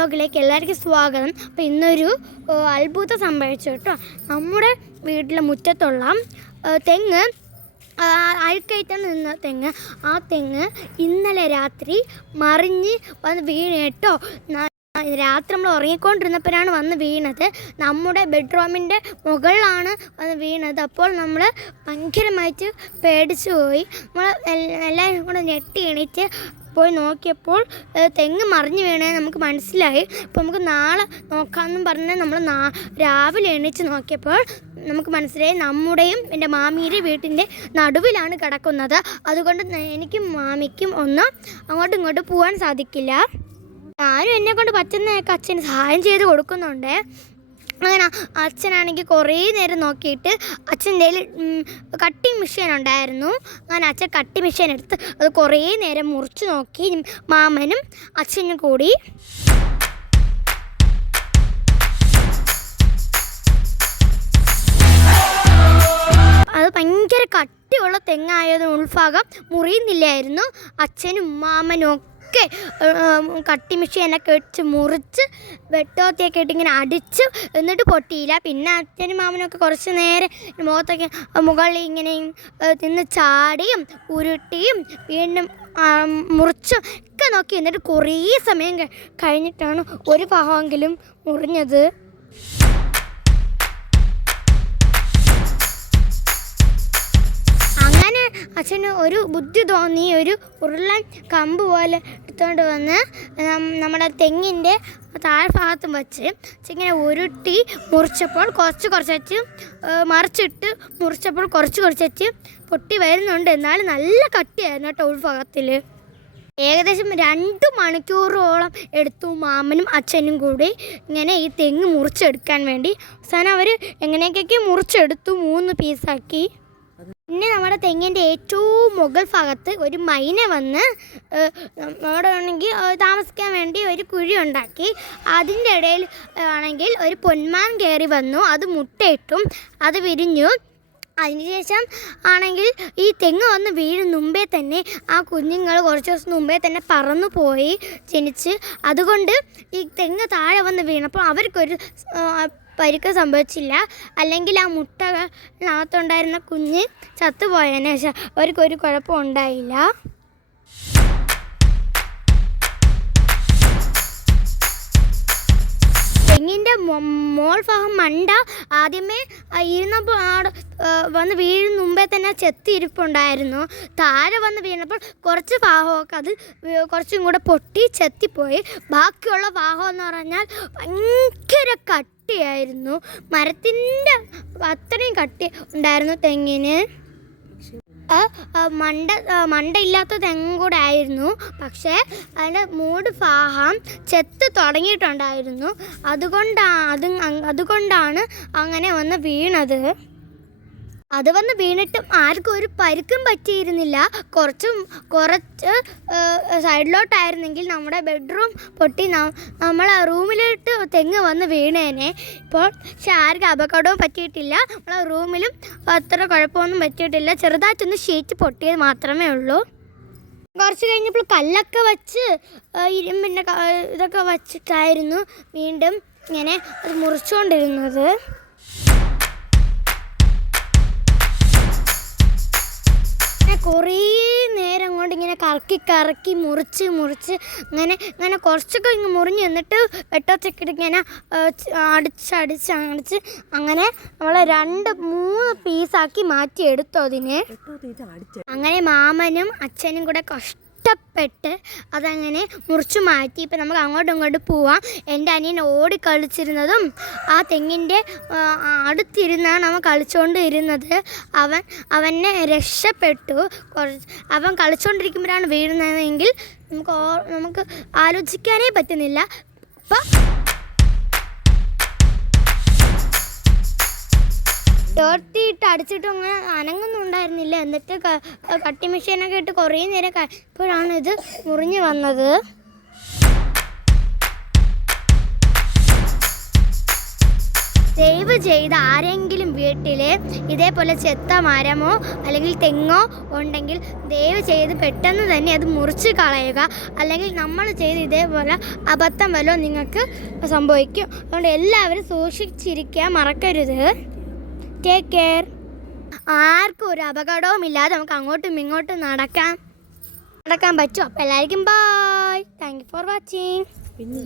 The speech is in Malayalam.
വ്ളോഗിലേക്ക് എല്ലാവർക്കും സ്വാഗതം. അപ്പോൾ ഇന്നൊരു അത്ഭുതം സംഭവിച്ചു കേട്ടോ. നമ്മുടെ വീട്ടിലെ മുറ്റത്തുള്ള തെങ്ങ് അഴുക്കയറ്റം നിന്ന തെങ്ങ് ആ തെങ്ങ് ഇന്നലെ രാത്രി മറിഞ്ഞ് വന്ന് വീണ് കേട്ടോ. രാത്രി നമ്മൾ ഉറങ്ങിക്കൊണ്ടിരുന്നപ്പോഴാണ് വന്ന് വീണത്. നമ്മുടെ ബെഡ്റൂമിന്റെ മുകളിലാണ് വന്ന് വീണത്. അപ്പോൾ നമ്മൾ ഭയങ്കരമായിട്ട് പേടിച്ചു പോയി നമ്മൾ എല്ലാവരും കൂടെ ഞെട്ടി എണീറ്റ് പോയി നോക്കിയപ്പോൾ തെങ്ങ് മറിഞ്ഞു വീണേ നമുക്ക് മനസ്സിലായി. അപ്പോൾ നമുക്ക് നാളെ നോക്കാമെന്നും പറഞ്ഞ് നമ്മൾ രാവിലെ എണീച്ച് നോക്കിയപ്പോൾ നമുക്ക് മനസ്സിലായി നമ്മുടെയും എന്റെ മാമിയുടെ വീട്ടിന്റെ നടുവിലാണ് കിടക്കുന്നത്. അതുകൊണ്ട് എനിക്കും മാമിക്കും ഒന്ന് അങ്ങോട്ടും ഇങ്ങോട്ടും പോകാൻ സാധിക്കില്ല. ഞാനും എന്നെ കൊണ്ട് പറ്റുന്നതൊക്കെ അച്ഛന് സഹായം ചെയ്ത് കൊടുക്കുന്നുണ്ട്. അങ്ങനെ അച്ഛനാണെങ്കിൽ കുറേ നേരം നോക്കിയിട്ട് അച്ഛന്റെ കട്ടിങ് മെഷീൻ ഉണ്ടായിരുന്നു. അങ്ങനെ അച്ഛൻ കട്ടിങ് മെഷീൻ എടുത്ത് അത് കുറേ നേരം മുറിച്ച് നോക്കി മാമനും അച്ഛനും കൂടി. അത് ഭയങ്കര കട്ടിയുള്ള തെങ്ങായത് ഉൾഭാഗം മുറിയുന്നില്ലായിരുന്നു. അച്ഛനും മാമനും ഒക്കെ കട്ടി മെഷീനൊക്കെ വെച്ച് മുറിച്ച് വെട്ടോത്തിയൊക്കെ ഇട്ട് ഇങ്ങനെ അടിച്ച് എന്നിട്ട് പൊട്ടിയില്ല. പിന്നെ അച്ഛനും മാമനൊക്കെ കുറച്ച് നേരം മുഖത്തൊക്കെ മുകളിൽ ഇങ്ങനെയും തിന്ന് ചാടിയും ഉരുട്ടിയും വീണ്ടും മുറിച്ചും ഒക്കെ നോക്കി. എന്നിട്ട് കുറേ സമയം കഴി- കഴിഞ്ഞിട്ടാണ് ഒരു ഭാഗമെങ്കിലും മുറിഞ്ഞത്. അച്ഛന് ഒരു ബുദ്ധി തോന്നി ഒരു ഉരുളൻ കമ്പ് പോലെ എടുത്തുകൊണ്ട് വന്ന് നമ്മുടെ തെങ്ങിന്റെ താഴ്ഭാഗത്തും വെച്ച് ഇങ്ങനെ ഉരുട്ടി മുറിച്ചപ്പോൾ കുറച്ച് കുറച്ച് വെച്ച് മറിച്ചിട്ട് മുറിച്ചപ്പോൾ കുറച്ച് കുറച്ച് വെച്ച് പൊട്ടി വരുന്നുണ്ട്. എന്നാൽ നല്ല കട്ടിയായിരുന്നു കേട്ടോ ഉൾഭാഗത്തിൽ ഏകദേശം രണ്ട് മണിക്കൂറോളം എടുത്തു മാമനും അച്ഛനും കൂടി ഇങ്ങനെ ഈ തെങ്ങ് മുറിച്ചെടുക്കാൻ വേണ്ടി. അവസാനം അവർ എങ്ങനെയൊക്കെ മുറിച്ചെടുത്തു മൂന്ന് പീസാക്കി. പിന്നെ നമ്മുടെ തെങ്ങിന്റെ ഏറ്റവും മുകൾ ഭാഗത്ത് ഒരു മൈന വന്ന് അവിടെ ആണെങ്കിൽ താമസിക്കാൻ വേണ്ടി ഒരു കുഴി ഉണ്ടാക്കി. അതിന്റെ ഇടയിൽ ആണെങ്കിൽ ഒരു പൊന്മാൻ കയറി വന്നു. അത് മുട്ടയിട്ടും അത് വിരിഞ്ഞു. അതിനുശേഷം ആണെങ്കിൽ ഈ തെങ്ങ് വന്ന് വീഴും മുമ്പേ തന്നെ ആ കുഞ്ഞുങ്ങൾ കുറച്ച് ദിവസം മുമ്പേ തന്നെ പറന്നു പോയി ജനിച്ച്. അതുകൊണ്ട് ഈ തെങ്ങ് താഴെ വന്ന് വീണപ്പോൾ അവർക്കൊരു പരിക്ക് സംഭവിച്ചില്ല. അല്ലെങ്കിൽ ആ മുട്ടകൾക്കകത്തുണ്ടായിരുന്ന കുഞ്ഞ് ചത്തുപോയതിന് ശേഷം അവർക്കൊരു കുഴപ്പം ഉണ്ടായില്ല. തെങ്ങിന്റെ മോൾ ഭാഗം മണ്ട ആദ്യമേ ഇരുന്നപ്പോൾ ആടെ വന്ന് വീഴുന്ന മുമ്പേ തന്നെ ചെത്തിയിരിപ്പുണ്ടായിരുന്നു താഴെ വന്ന് വീണപ്പോൾ കുറച്ച് ഭാഗമൊക്കെ അത് കുറച്ചും കൂടെ പൊട്ടി ചെത്തിപ്പോയി. ബാക്കിയുള്ള ഭാഗം എന്ന് പറഞ്ഞാൽ ഭയങ്കര കട്ടിയായിരുന്നു. മരത്തിന്റെ അത്രയും കട്ടി ഉണ്ടായിരുന്നു തെങ്ങിന്. മണ്ട മണ്ടയില്ലാത്ത തെങ്ങും കൂടെ ആയിരുന്നു. പക്ഷേ അതിന്റെ മൂട് ഫാഹം ചെത്ത് തുടങ്ങിയിട്ടുണ്ടായിരുന്നു. അതുകൊണ്ടാണ് അത് അതുകൊണ്ടാണ് അങ്ങനെ വന്ന് വീണത്. അത് വന്ന് വീണിട്ടും ആർക്കും ഒരു പരുക്കും പറ്റിയിരുന്നില്ല. കുറച്ചും കുറച്ച് സൈഡിലോട്ടായിരുന്നെങ്കിൽ നമ്മുടെ ബെഡ്റൂം പൊട്ടി നമ്മൾ ആ റൂമിലിട്ട് തെങ്ങ് വന്ന് വീണേനെ. ഇപ്പോൾ പക്ഷെ ആർക്കും അപകടവും പറ്റിയിട്ടില്ല. നമ്മളെ റൂമിലും അത്ര കുഴപ്പമൊന്നും പറ്റിയിട്ടില്ല. ചെറുതായിട്ടൊന്ന് ഷീറ്റ് പൊട്ടിയത് മാത്രമേ ഉള്ളൂ. കുറച്ച് കഴിഞ്ഞപ്പോൾ കല്ലൊക്കെ വച്ച് ഇരുമ്പിന്റെ ഇതൊക്കെ വച്ചിട്ടായിരുന്നു വീണ്ടും ഇങ്ങനെ അത് മുറിച്ചുകൊണ്ടിരുന്നത്. കുറേ നേരം കൊണ്ട് ഇങ്ങനെ കറക്കി കറക്കി മുറിച്ച് മുറിച്ച് അങ്ങനെ അങ്ങനെ കുറച്ചൊക്കെ ഇങ്ങനെ മുറിഞ്ഞ് എന്നിട്ട് വെട്ടൊച്ചൊക്കെ ഇട്ട് ഇങ്ങനെ അടിച്ചടിച്ച് അടിച്ച് അങ്ങനെ നമ്മളെ രണ്ട് മൂന്ന് പീസാക്കി മാറ്റി എടുത്തു അതിനെ. അങ്ങനെ മാമനും അച്ഛനും കൂടെ കഷ്ടപ്പെട്ട് അതങ്ങനെ മുറിച്ചു മാറ്റി. ഇപ്പം നമുക്ക് അങ്ങോട്ടും ഇങ്ങോട്ടും പോവാം. എന്റെ അനിയൻ ഓടി കളിച്ചിരുന്നതും ആ തെങ്ങിന്റെ അടുത്തിരുന്നാണ് അവൻ കളിച്ചുകൊണ്ടിരുന്നത് അവൻ അവനെ രക്ഷപ്പെട്ടു. കുറച്ച് അവൻ കളിച്ചുകൊണ്ടിരിക്കുമ്പോഴാണ് വീഴുന്നതെങ്കിൽ നമുക്ക് നമുക്ക് ആലോചിക്കാനേ പറ്റുന്നില്ല. അപ്പം ടോർത്തിയിട്ട് അടിച്ചിട്ടും അങ്ങനെ അനങ്ങുന്നുണ്ടായിരുന്നില്ല എന്നിട്ട് കട്ടി മെഷീനൊക്കെ ഇട്ട് കുറേ നേരം കഴിപ്പോഴാണ് ഇത് മുറിഞ്ഞു വന്നത്. സേവ് ചെയ്ത് ആരെങ്കിലും വീട്ടിൽ ഇതേപോലെ ചെത്ത മരമോ അല്ലെങ്കിൽ തെങ്ങോ ഉണ്ടെങ്കിൽ ദയവ് ചെയ്ത് പെട്ടെന്ന് തന്നെ അത് മുറിച്ച് കളയുക. അല്ലെങ്കിൽ നമ്മൾ ചെയ്ത് ഇതേപോലെ അബദ്ധം വല്ലതും നിങ്ങൾക്ക് സംഭവിക്കും. അതുകൊണ്ട് എല്ലാവരും സൂക്ഷിച്ചിരിക്കുക മറക്കരുത്. ടേക്ക് കെയർ ആർക്കും ഒരു അപകടവും ഇല്ലാതെ നമുക്ക് അങ്ങോട്ടും ഇങ്ങോട്ടും നടക്കാം. നടക്കാൻ പറ്റും. അപ്പോൾ എല്ലാവർക്കും bye thank you for watching പിന്നെ